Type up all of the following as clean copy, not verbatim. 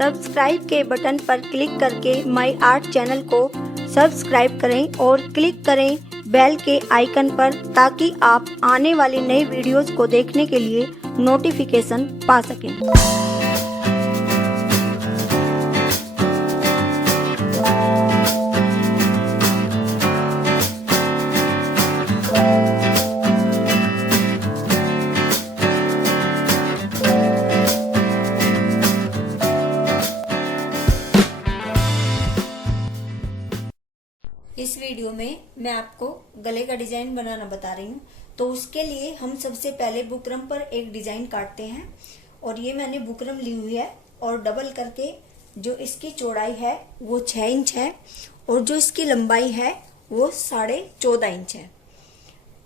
Subscribe के button पर click करके माई आर्ट चैनल को सब्सक्राइब करें और क्लिक करें बेल के आइकन पर, ताकि आप आने वाली नई वीडियोस को देखने के लिए नोटिफिकेशन पा सकें। इस वीडियो में मैं आपको गले का डिजाइन बनाना बता रही हूँ। तो उसके लिए हम सबसे पहले बुकरम पर एक डिजाइन काटते हैं। और ये मैंने बुकरम ली हुई है और डबल करके जो इसकी चौड़ाई है वो 6 इंच है और जो इसकी लंबाई है वो 14.5 इंच है।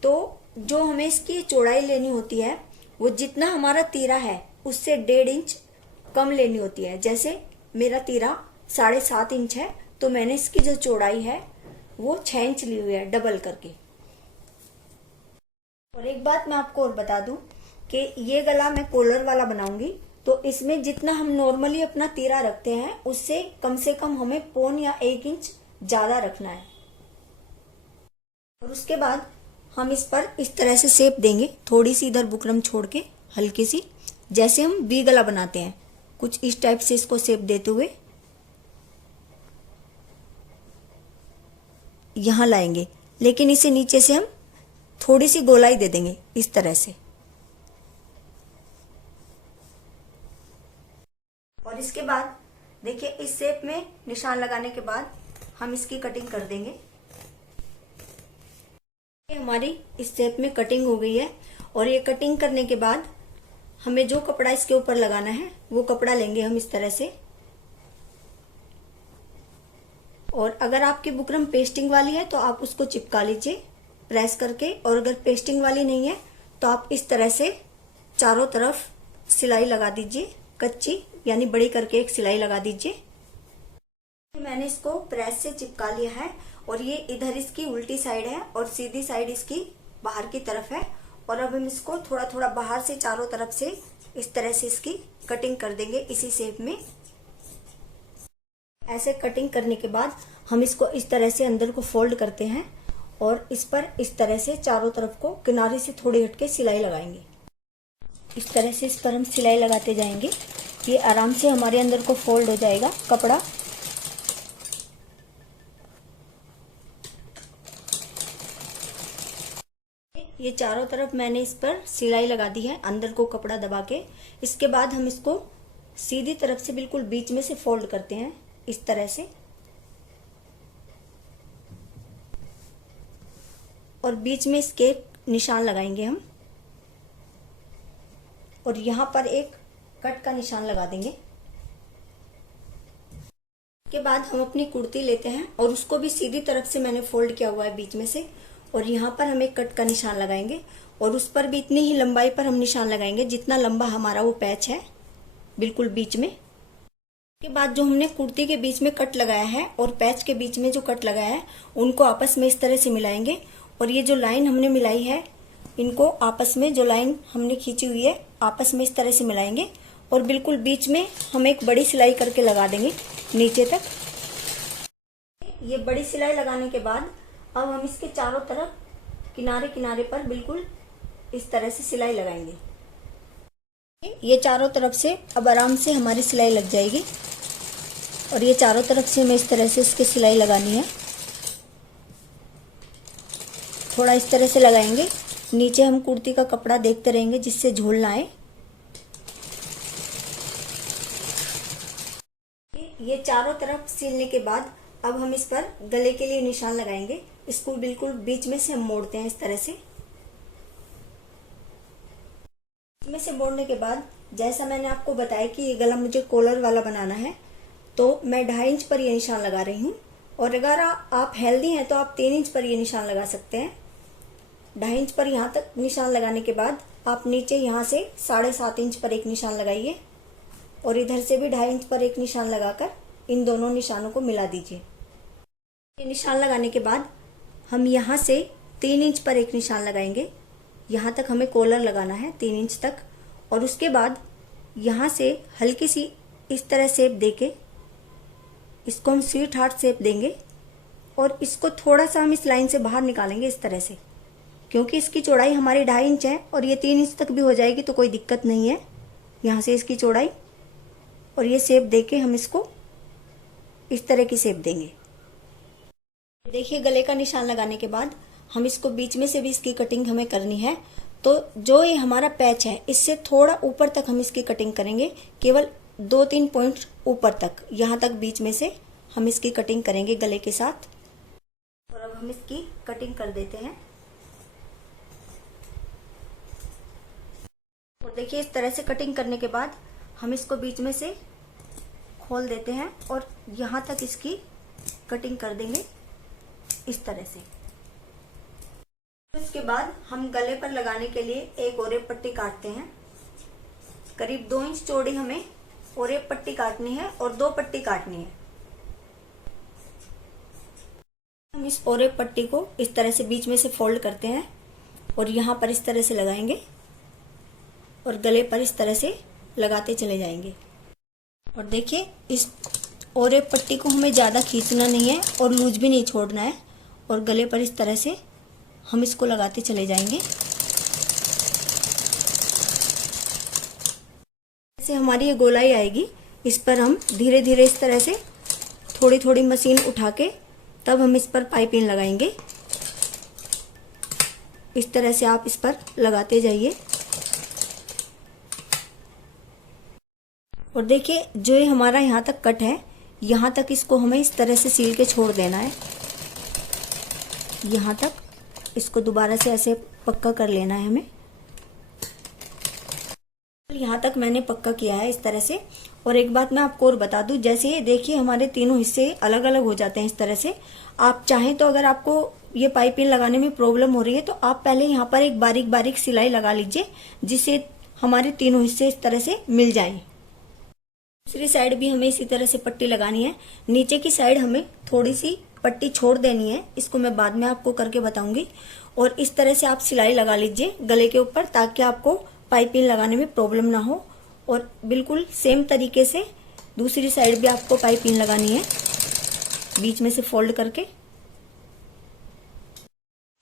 तो जो हमें इसकी चौड़ाई लेनी होती है वो जितना हमारा तीरा है उससे 1.5 इंच कम लेनी होती है। जैसे मेरा तीरा 7.5 इंच है तो मैंने इसकी जो चौड़ाई है वो 6 इंच ली हुई है डबल करके। और एक बात मैं आपको और बता दूं कि ये गला मैं कॉलर वाला बनाऊंगी, तो इसमें जितना हम नॉर्मली अपना तीरा रखते हैं उससे कम से कम हमें 1.25 या 1 इंच ज्यादा रखना है। और उसके बाद हम इस पर इस तरह से शेप देंगे, थोड़ी सी इधर बुकरम छोड़ के हल्की सी, जैसे हम वी गला बनाते हैं कुछ इस टाइप से इसको शेप देते हुए यहाँ लाएंगे। लेकिन इसे नीचे से हम थोड़ी सी गोलाई दे देंगे इस तरह से। और इसके बाद देखिए इस शेप में निशान लगाने के बाद हम इसकी कटिंग कर देंगे। ये हमारी इस शेप में कटिंग हो गई है। और ये कटिंग करने के बाद हमें जो कपड़ा इसके ऊपर लगाना है वो कपड़ा लेंगे हम इस तरह से। और अगर आपकी बुकरम पेस्टिंग वाली है तो आप उसको चिपका लीजिए प्रेस करके, और अगर पेस्टिंग वाली नहीं है तो आप इस तरह से चारों तरफ सिलाई लगा दीजिए, कच्ची यानी बड़ी करके एक सिलाई लगा दीजिए। मैंने इसको प्रेस से चिपका लिया है और ये इधर इसकी उल्टी साइड है और सीधी साइड इसकी बाहर की तरफ है। और अब हम इसको थोड़ा थोड़ा बाहर से चारों तरफ से इस तरह से इसकी कटिंग कर देंगे इसी शेप में। ऐसे कटिंग करने के बाद हम इसको इस तरह से अंदर को फोल्ड करते हैं और इस पर इस तरह से चारों तरफ को किनारे से थोड़ी हटके सिलाई लगाएंगे। इस तरह से इस पर हम सिलाई लगाते जाएंगे, ये आराम से हमारे अंदर को फोल्ड हो जाएगा कपड़ा। ये चारों तरफ मैंने इस पर सिलाई लगा दी है अंदर को कपड़ा दबा के। इसके बाद हम इसको सीधी तरफ से बिल्कुल बीच में से फोल्ड करते हैं इस तरह से, और बीच में इसके निशान लगाएंगे हम। और यहां पर एक कट का निशान लगा देंगे। के बाद हम अपनी कुर्ती लेते हैं और उसको भी सीधी तरफ से मैंने फोल्ड किया हुआ है बीच में से, और यहाँ पर हम एक कट का निशान लगाएंगे और उस पर भी इतनी ही लंबाई पर हम निशान लगाएंगे जितना लंबा हमारा वो पैच है बिल्कुल बीच में। के बाद जो हमने कुर्ती के बीच में कट लगाया है और पैच के बीच में जो कट लगाया है उनको आपस में इस तरह से मिलाएंगे। और ये जो लाइन हमने मिलाई है इनको आपस में, जो लाइन हमने खींची हुई है आपस में इस तरह से मिलाएंगे और बिल्कुल बीच में हम एक बड़ी सिलाई करके लगा देंगे नीचे तक। ये बड़ी सिलाई लगाने के बाद अब हम इसके चारों तरफ किनारे किनारे पर बिल्कुल इस तरह से सिलाई लगाएंगे। ये चारों तरफ से अब आराम से हमारी सिलाई लग जाएगी। और ये चारों तरफ से हमें इस तरह से इसकी सिलाई लगानी है, थोड़ा इस तरह से लगाएंगे। नीचे हम कुर्ती का कपड़ा देखते रहेंगे जिससे झोल ना आए। ये चारों तरफ सिलने के बाद अब हम इस पर गले के लिए निशान लगाएंगे। इसको बिल्कुल बीच में से हम मोड़ते हैं इस तरह से। में से मोड़ने के बाद जैसा मैंने आपको बताया कि ये गला मुझे कॉलर वाला बनाना है, तो मैं 2.5 इंच पर ये निशान लगा रही हूँ। और अगर आप हेल्दी हैं तो आप 3 इंच पर ये निशान लगा सकते हैं। 2.5 इंच पर यहाँ तक निशान लगाने के बाद आप नीचे यहाँ से 7.5 इंच पर एक निशान लगाइए और इधर से भी 2.5 इंच पर एक निशान लगाकर इन दोनों निशानों को मिला दीजिए। ये निशान लगाने के बाद हम यहाँ से 3 इंच पर एक निशान लगाएंगे। यहाँ तक हमें कॉलर लगाना है 3 इंच तक। और उसके बाद यहाँ से हल्की सी इस तरह शेप देके इसको हम स्वीट हार्ट शेप देंगे और इसको थोड़ा सा हम इस लाइन से बाहर निकालेंगे इस तरह से, क्योंकि इसकी चौड़ाई हमारी 2.5 इंच है और ये 3 इंच तक भी हो जाएगी तो कोई दिक्कत नहीं है। यहाँ से इसकी चौड़ाई और ये शेप देके हम इसको इस तरह की शेप देंगे। देखिए गले का निशान लगाने के बाद हम इसको बीच में से भी इसकी कटिंग हमें करनी है। तो जो ये हमारा पैच है इससे थोड़ा ऊपर तक हम इसकी कटिंग करेंगे, केवल 2-3 पॉइंट ऊपर तक, यहाँ तक बीच में से हम इसकी कटिंग करेंगे गले के साथ। और अब हम इसकी कटिंग कर देते हैं। और देखिए इस तरह से कटिंग करने के बाद हम इसको बीच में से खोल देते हैं और यहाँ तक इसकी कटिंग कर देंगे इस तरह से। इसके बाद हम गले पर लगाने के लिए एक ओरेब पट्टी काटते हैं। करीब 2 इंच चौड़ी हमें ओरेब पट्टी काटनी है और 2 पट्टी काटनी है। हम इस ओरेब पट्टी को इस तरह से बीच में से फोल्ड करते हैं और यहाँ पर इस तरह से लगाएंगे और गले पर इस तरह से लगाते चले जाएंगे। और देखिए इस ओरेब पट्टी को हमें ज्यादा खींचना नहीं है और लूज भी नहीं छोड़ना है और गले पर इस तरह से हम इसको लगाते चले जाएंगे। ऐसे हमारी ये गोलाई आएगी, इस पर हम धीरे धीरे इस तरह से थोड़ी थोड़ी मशीन उठा के तब हम इस पर पाइपिंग लगाएंगे। इस तरह से आप इस पर लगाते जाइए। और देखिए जो ये हमारा यहाँ तक कट है, यहाँ तक इसको हमें इस तरह से सील के छोड़ देना है। यहाँ तक इसको दोबारा से ऐसे पक्का कर लेना है हमें। यहाँ तक मैंने पक्का किया है इस तरह से। और एक बात मैं आपको और बता दूं, जैसे ये देखिए हमारे तीनों हिस्से अलग अलग हो जाते हैं इस तरह से। आप चाहें तो अगर आपको ये पाइपिंग लगाने में प्रॉब्लम हो रही है तो आप पहले यहाँ पर एक बारीक बारीक सिलाई लगा लीजिए, जिससे हमारे तीनों हिस्से इस तरह से मिल जाएं। दूसरी साइड भी हमें इसी तरह से पट्टी लगानी है। नीचे की साइड हमें थोड़ी सी पट्टी छोड़ देनी है, इसको मैं बाद में आपको करके बताऊंगी। और इस तरह से आप सिलाई लगा लीजिए गले के ऊपर, ताकि आपको पाइपिंग लगाने में प्रॉब्लम ना हो। और बिल्कुल सेम तरीके से दूसरी साइड भी आपको पाइपिंग लगानी है, बीच में से फोल्ड करके।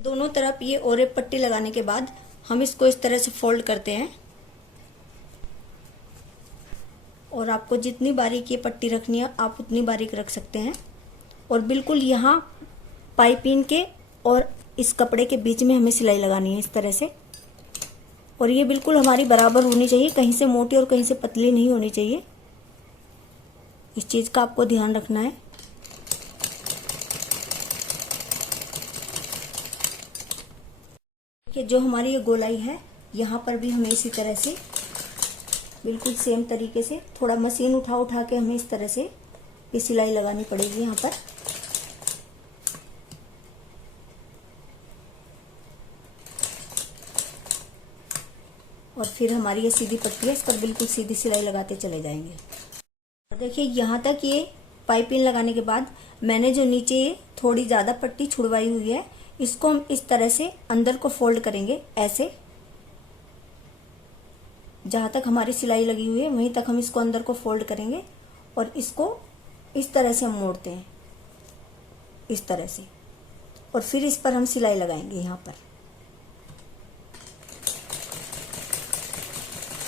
दोनों तरफ ये ओरेब पट्टी लगाने के बाद हम इसको इस तरह से फोल्ड करते हैं। और आपको जितनी बारीक ये पट्टी रखनी है आप उतनी बारीक रख सकते हैं। और बिल्कुल यहाँ पाइपिंग के और इस कपड़े के बीच में हमें सिलाई लगानी है इस तरह से। और ये बिल्कुल हमारी बराबर होनी चाहिए, कहीं से मोटी और कहीं से पतली नहीं होनी चाहिए। इस चीज का आपको ध्यान रखना है। कि जो हमारी ये गोलाई है, यहाँ पर भी हमें इसी तरह से बिल्कुल सेम तरीके से थोड़ा मशीन उठा के हमें इस तरह से ये सिलाई लगानी पड़ेगी यहाँ पर। और फिर हमारी ये सीधी पट्टी है, इस पर बिल्कुल सीधी सिलाई लगाते चले जाएंगे। देखिए यहाँ तक ये पाइपिंग लगाने के बाद मैंने जो नीचे ये थोड़ी ज्यादा पट्टी छुड़वाई हुई है, इसको हम इस तरह से अंदर को फोल्ड करेंगे ऐसे। जहां तक हमारी सिलाई लगी हुई है वहीं तक हम इसको अंदर को फोल्ड करेंगे और इसको इस तरह से हम मोड़ते हैं, इस तरह से। और फिर इस पर हम सिलाई लगाएंगे यहाँ पर,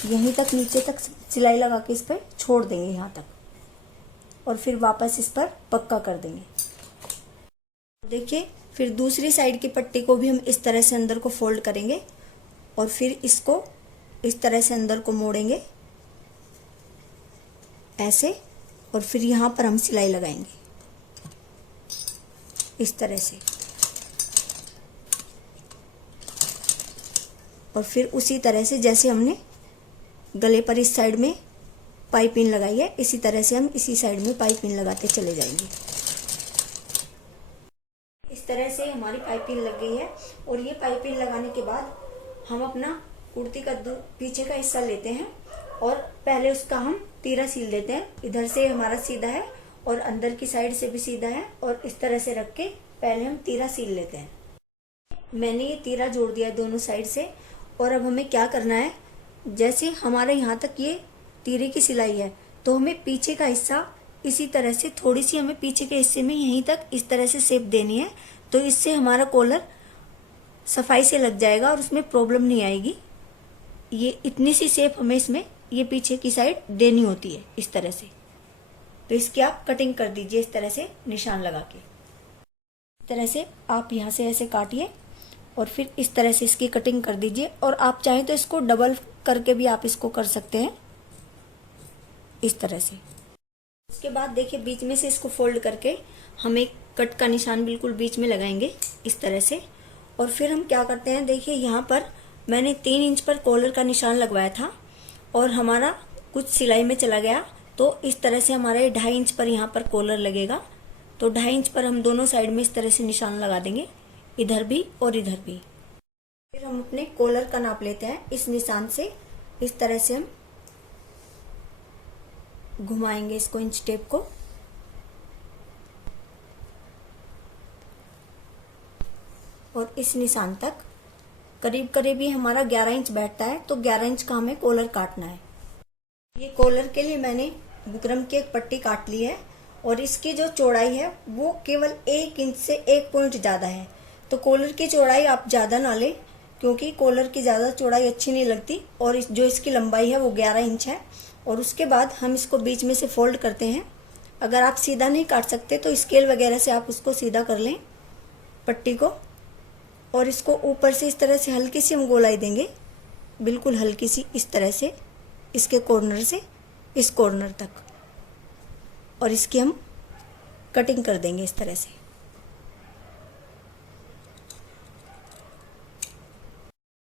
यहीं तक नीचे तक सिलाई लगा के इस पर छोड़ देंगे यहाँ तक। और फिर वापस इस पर पक्का कर देंगे। देखिए फिर दूसरी साइड की पट्टी को भी हम इस तरह से अंदर को फोल्ड करेंगे और फिर इसको इस तरह से अंदर को मोड़ेंगे ऐसे। और फिर यहाँ पर हम सिलाई लगाएंगे इस तरह से। और फिर उसी तरह से जैसे हमने गले पर इस साइड में पाइपिंग लगाई है, इसी तरह से हम इसी साइड में पाइपिंग लगाते चले जाएंगे। इस तरह से हमारी पाइपिंग लग गई है। और ये पाइपिंग लगाने के बाद हम अपना कुर्ती का पीछे का हिस्सा लेते हैं और पहले उसका हम तीरा सील देते हैं। इधर से हमारा सीधा है और अंदर की साइड से भी सीधा है, और इस तरह से रख के पहले हम तीरा सील लेते हैं। मैंने ये तीरा जोड़ दिया है दोनों साइड से। और अब हमें क्या करना है, जैसे हमारे यहाँ तक ये तीरे की सिलाई है तो हमें पीछे का हिस्सा इसी तरह से थोड़ी सी हमें पीछे के हिस्से में यहीं तक इस तरह से शेप देनी है। तो इससे हमारा कॉलर सफाई से लग जाएगा और उसमें प्रॉब्लम नहीं आएगी। ये इतनी सी शेप हमें इसमें ये पीछे की साइड देनी होती है इस तरह से। तो इसकी आप कटिंग कर दीजिए इस तरह से निशान लगा के। इस तरह से आप यहाँ से ऐसे काटिए और फिर इस तरह से इसकी कटिंग कर दीजिए। और आप चाहें तो इसको डबल करके भी आप इसको कर सकते हैं इस तरह से। उसके बाद देखिए बीच में से इसको फोल्ड करके हम एक कट का निशान बिल्कुल बीच में लगाएंगे इस तरह से। और फिर हम क्या करते हैं, देखिए यहाँ पर मैंने 3 इंच पर कॉलर का निशान लगवाया था और हमारा कुछ सिलाई में चला गया, तो इस तरह से हमारा 2.5 इंच पर यहाँ पर कॉलर लगेगा। तो 2.5 इंच पर हम दोनों साइड में इस तरह से निशान लगा देंगे, इधर भी और इधर भी। फिर हम अपने कॉलर का नाप लेते हैं। इस निशान से इस तरह से हम घुमाएंगे इसको, इंच टेप को। और इस निशान तक करीब करीब ही हमारा 11 इंच बैठता है, तो 11 इंच का हमें कॉलर काटना है। ये कॉलर के लिए मैंने बुकरम की एक पट्टी काट ली है और इसकी जो चौड़ाई है वो केवल 1 इंच से 1 पॉइंट ज्यादा है। तो कॉलर की चौड़ाई आप ज्यादा ना लें, क्योंकि कॉलर की ज्यादा चौड़ाई अच्छी नहीं लगती। और जो इसकी लंबाई है वो 11 इंच है। और उसके बाद हम इसको बीच में से फोल्ड करते हैं। अगर आप सीधा नहीं काट सकते तो स्केल वगैरह से आप उसको सीधा कर लें पट्टी को। और इसको ऊपर से इस तरह से हल्की सी हम गोलाई देंगे, बिल्कुल हल्की सी, इस तरह से, इसके कॉर्नर से इस कॉर्नर तक। और इसकी हम कटिंग कर देंगे इस तरह से।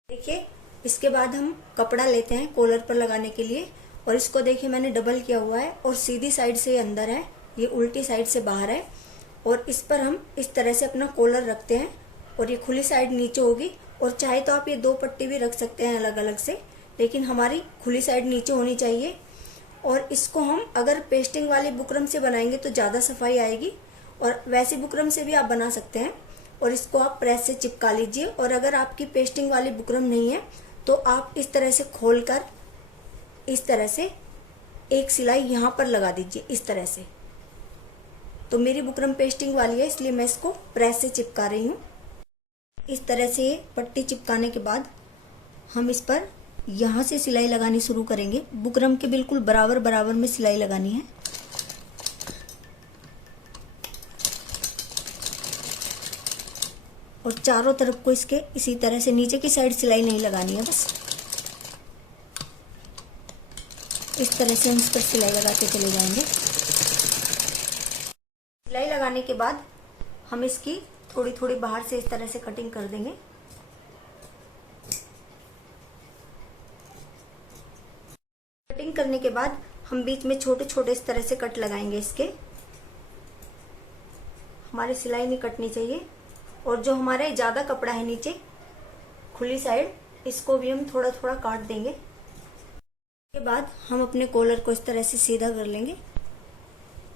देखिए इसके बाद हम कपड़ा लेते हैं कॉलर पर लगाने के लिए। और इसको देखिए मैंने डबल किया हुआ है और सीधी साइड से अंदर है, ये उल्टी साइड से बाहर है। और इस पर हम इस तरह से अपना कॉलर रखते हैं और ये खुली साइड नीचे होगी। और चाहे तो आप ये 2 पट्टी भी रख सकते हैं अलग अलग से, लेकिन हमारी खुली साइड नीचे होनी चाहिए। और इसको हम अगर पेस्टिंग वाली बुकरम से बनाएंगे तो ज़्यादा सफाई आएगी, और वैसी बुकरम से भी आप बना सकते हैं। और इसको आप प्रेस से चिपका लीजिए। और अगर आपकी पेस्टिंग वाली बुकरम नहीं है तो आप इस तरह से खोलकर इस तरह से एक सिलाई यहाँ पर लगा दीजिए इस तरह से। तो मेरी बुकरम पेस्टिंग वाली है, इसलिए मैं इसको प्रेस से चिपका रही हूँ। इस तरह से पट्टी चिपकाने के बाद हम इस पर यहाँ से सिलाई लगानी शुरू करेंगे। बुकरम के बिल्कुल बराबर बराबर में सिलाई लगानी है। और चारों तरफ को इसके इसी तरह से, नीचे की साइड सिलाई नहीं लगानी है, बस इस तरह से हम इस पर सिलाई लगाते चले जाएंगे। सिलाई लगाने के बाद हम इसकी थोड़ी थोड़ी बाहर से इस तरह से कटिंग कर देंगे। कटिंग करने के बाद हम बीच में छोटे छोटे इस तरह से कट लगाएंगे इसके। हमारी सिलाई नहीं कटनी चाहिए। और जो हमारे ज्यादा कपड़ा है नीचे खुली साइड, इसको भी हम थोड़ा थोड़ा काट देंगे। के बाद हम अपने कॉलर को इस तरह से सीधा कर लेंगे,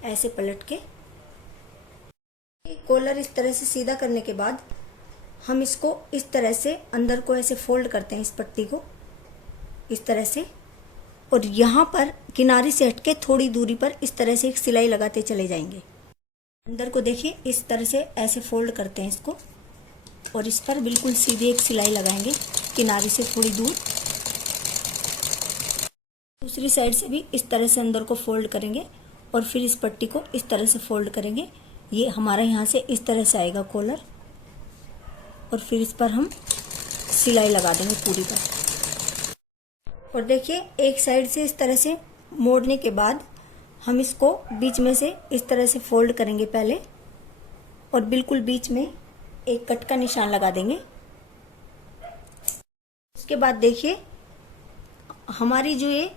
ऐसे पलट के। कॉलर इस तरह से सीधा करने के बाद हम इसको इस तरह से अंदर को ऐसे फोल्ड करते हैं, इस पट्टी को इस तरह से। और यहाँ पर किनारे से हटके थोड़ी दूरी पर इस तरह से एक सिलाई लगाते चले जाएंगे। अंदर को देखिए इस तरह से ऐसे फोल्ड करते हैं इसको। और इस पर बिल्कुल सीधी एक सिलाई लगाएंगे किनारे से थोड़ी दूर। दूसरी साइड से भी इस तरह से अंदर को फोल्ड करेंगे और फिर इस पट्टी को इस तरह से फोल्ड करेंगे। ये हमारा यहाँ से इस तरह से आएगा कॉलर। और फिर इस पर हम सिलाई लगा देंगे पूरी पर। और देखिए एक साइड से इस तरह से मोड़ने के बाद हम इसको बीच में से इस तरह से फोल्ड करेंगे पहले, और बिल्कुल बीच में एक कट का निशान लगा देंगे। उसके बाद देखिए हमारी जो ये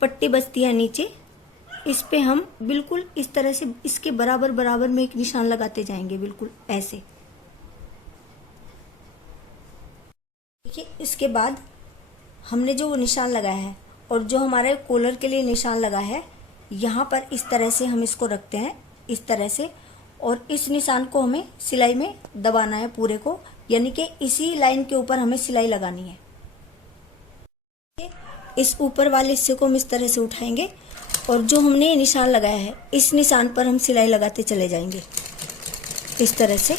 पट्टी बचती है नीचे, इस पे हम बिल्कुल इस तरह से इसके बराबर बराबर में एक निशान लगाते जाएंगे, बिल्कुल ऐसे। देखिए इसके बाद हमने जो वो निशान लगाया है और जो हमारे कॉलर के लिए निशान लगा है, यहाँ पर इस तरह से हम इसको रखते हैं इस तरह से। और इस निशान को हमें सिलाई में दबाना है पूरे को, यानी कि इसी लाइन के ऊपर हमें सिलाई लगानी है। इस ऊपर वाले हिस्से को हम इस तरह से उठाएंगे और जो हमने ये निशान लगाया है इस निशान पर हम सिलाई लगाते चले जाएंगे इस तरह से।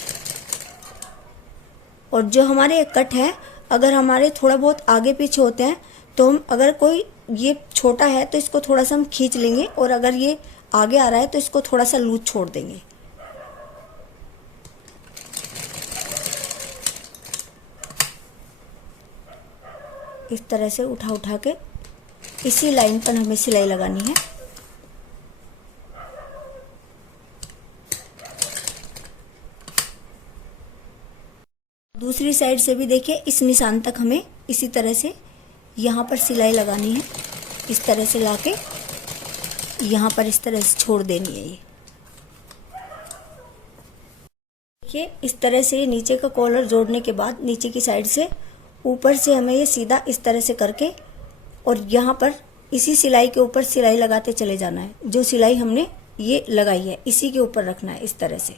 और जो हमारे ये कट है, अगर हमारे थोड़ा बहुत आगे पीछे होते हैं तो हम, अगर कोई ये छोटा है तो इसको थोड़ा सा हम खींच लेंगे, और अगर ये आगे आ रहा है तो इसको थोड़ा सा लूज छोड़ देंगे। इस तरह से उठा उठा के इसी लाइन पर हमें सिलाई लगानी है। दूसरी साइड से भी देखिए, इस निशान तक हमें इसी तरह से यहाँ पर सिलाई लगानी है। इस तरह से लाके यहाँ पर इस तरह से छोड़ देनी है। ये देखिए, इस तरह से नीचे का कॉलर जोड़ने के बाद नीचे की साइड से ऊपर से हमें ये सीधा इस तरह से करके और यहाँ पर इसी सिलाई के ऊपर सिलाई लगाते चले जाना है। जो सिलाई हमने ये लगाई है इसी के ऊपर रखना है इस तरह से।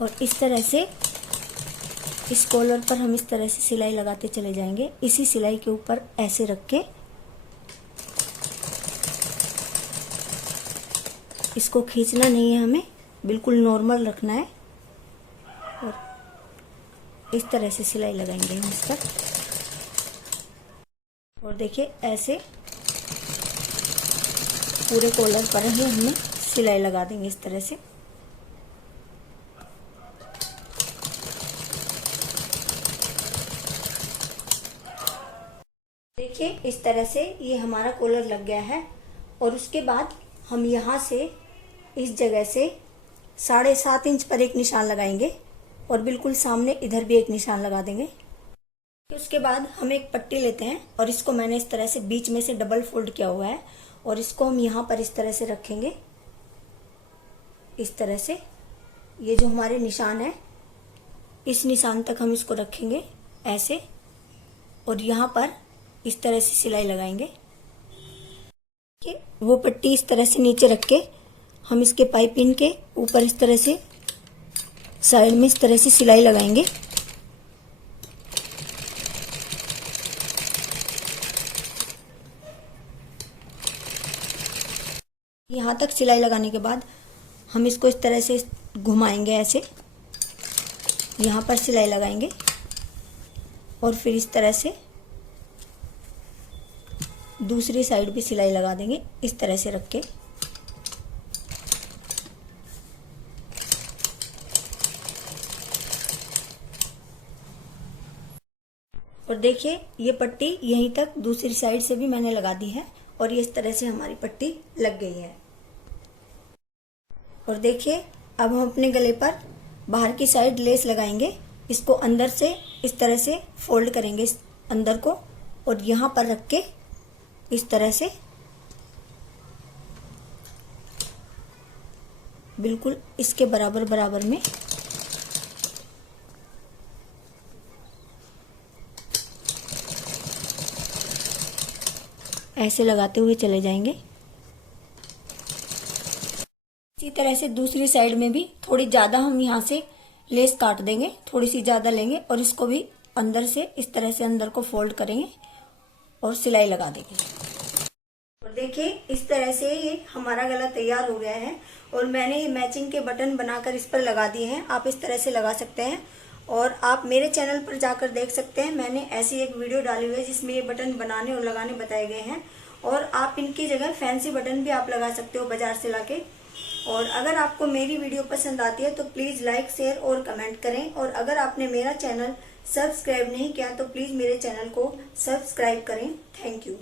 और इस तरह से इस कॉलर पर हम इस तरह से सिलाई लगाते चले जाएंगे, इसी सिलाई के ऊपर ऐसे रख के इसको खींचना नहीं है, हमें बिल्कुल नॉर्मल रखना है। और इस तरह से सिलाई लगाएंगे हम इस पर। और देखिए, ऐसे पूरे कॉलर पर ही हमने सिलाई लगा देंगे इस तरह से। देखिए, इस तरह से ये हमारा कॉलर लग गया है। और उसके बाद हम यहाँ से इस जगह से 7.5 इंच पर एक निशान लगाएंगे और बिल्कुल सामने इधर भी एक निशान लगा देंगे। उसके बाद हम एक पट्टी लेते हैं और इसको मैंने इस तरह से बीच में से डबल फोल्ड किया हुआ है, और इसको हम यहाँ पर इस तरह से रखेंगे। इस तरह से ये जो हमारे निशान है इस निशान तक हम इसको रखेंगे ऐसे, और यहाँ पर इस तरह से सिलाई लगाएंगे। वो पट्टी इस तरह से नीचे रख के हम इसके पाइपिंग के ऊपर इस तरह से साइड में इस तरह से सिलाई लगाएंगे। यहाँ तक सिलाई लगाने के बाद हम इसको इस तरह से घुमाएंगे ऐसे, यहाँ पर सिलाई लगाएंगे और फिर इस तरह से दूसरी साइड भी सिलाई लगा देंगे इस तरह से रख के। और देखिए, ये पट्टी यहीं तक दूसरी साइड से भी मैंने लगा दी है और ये इस तरह से हमारी पट्टी लग गई है। और देखिए, अब हम अपने गले पर बाहर की साइड लेस लगाएंगे। इसको अंदर से इस तरह से फोल्ड करेंगे इस अंदर को, और यहाँ पर रख के इस तरह से बिल्कुल इसके बराबर बराबर में ऐसे लगाते हुए चले जाएंगे। इसी तरह से दूसरी साइड में भी थोड़ी ज्यादा हम यहाँ से लेस काट देंगे, थोड़ी सी ज्यादा लेंगे और इसको भी अंदर से इस तरह से अंदर को फोल्ड करेंगे और सिलाई लगा देंगे। और देखिए, इस तरह से ये हमारा गला तैयार हो गया है और मैंने ये मैचिंग के बटन बनाकर इस पर लगा दिए हैं। आप इस तरह से लगा सकते हैं और आप मेरे चैनल पर जाकर देख सकते हैं, मैंने ऐसी एक वीडियो डाली हुई है जिसमें ये बटन बनाने और लगाने बताए गए हैं। और आप इनकी जगह फैंसी बटन भी आप लगा सकते हो बाजार से लाके। और अगर आपको मेरी वीडियो पसंद आती है तो प्लीज लाइक, शेयर और कमेंट करें। और अगर आपने मेरा चैनल सब्सक्राइब नहीं किया तो प्लीज मेरे चैनल को सब्सक्राइब करें। Thank you.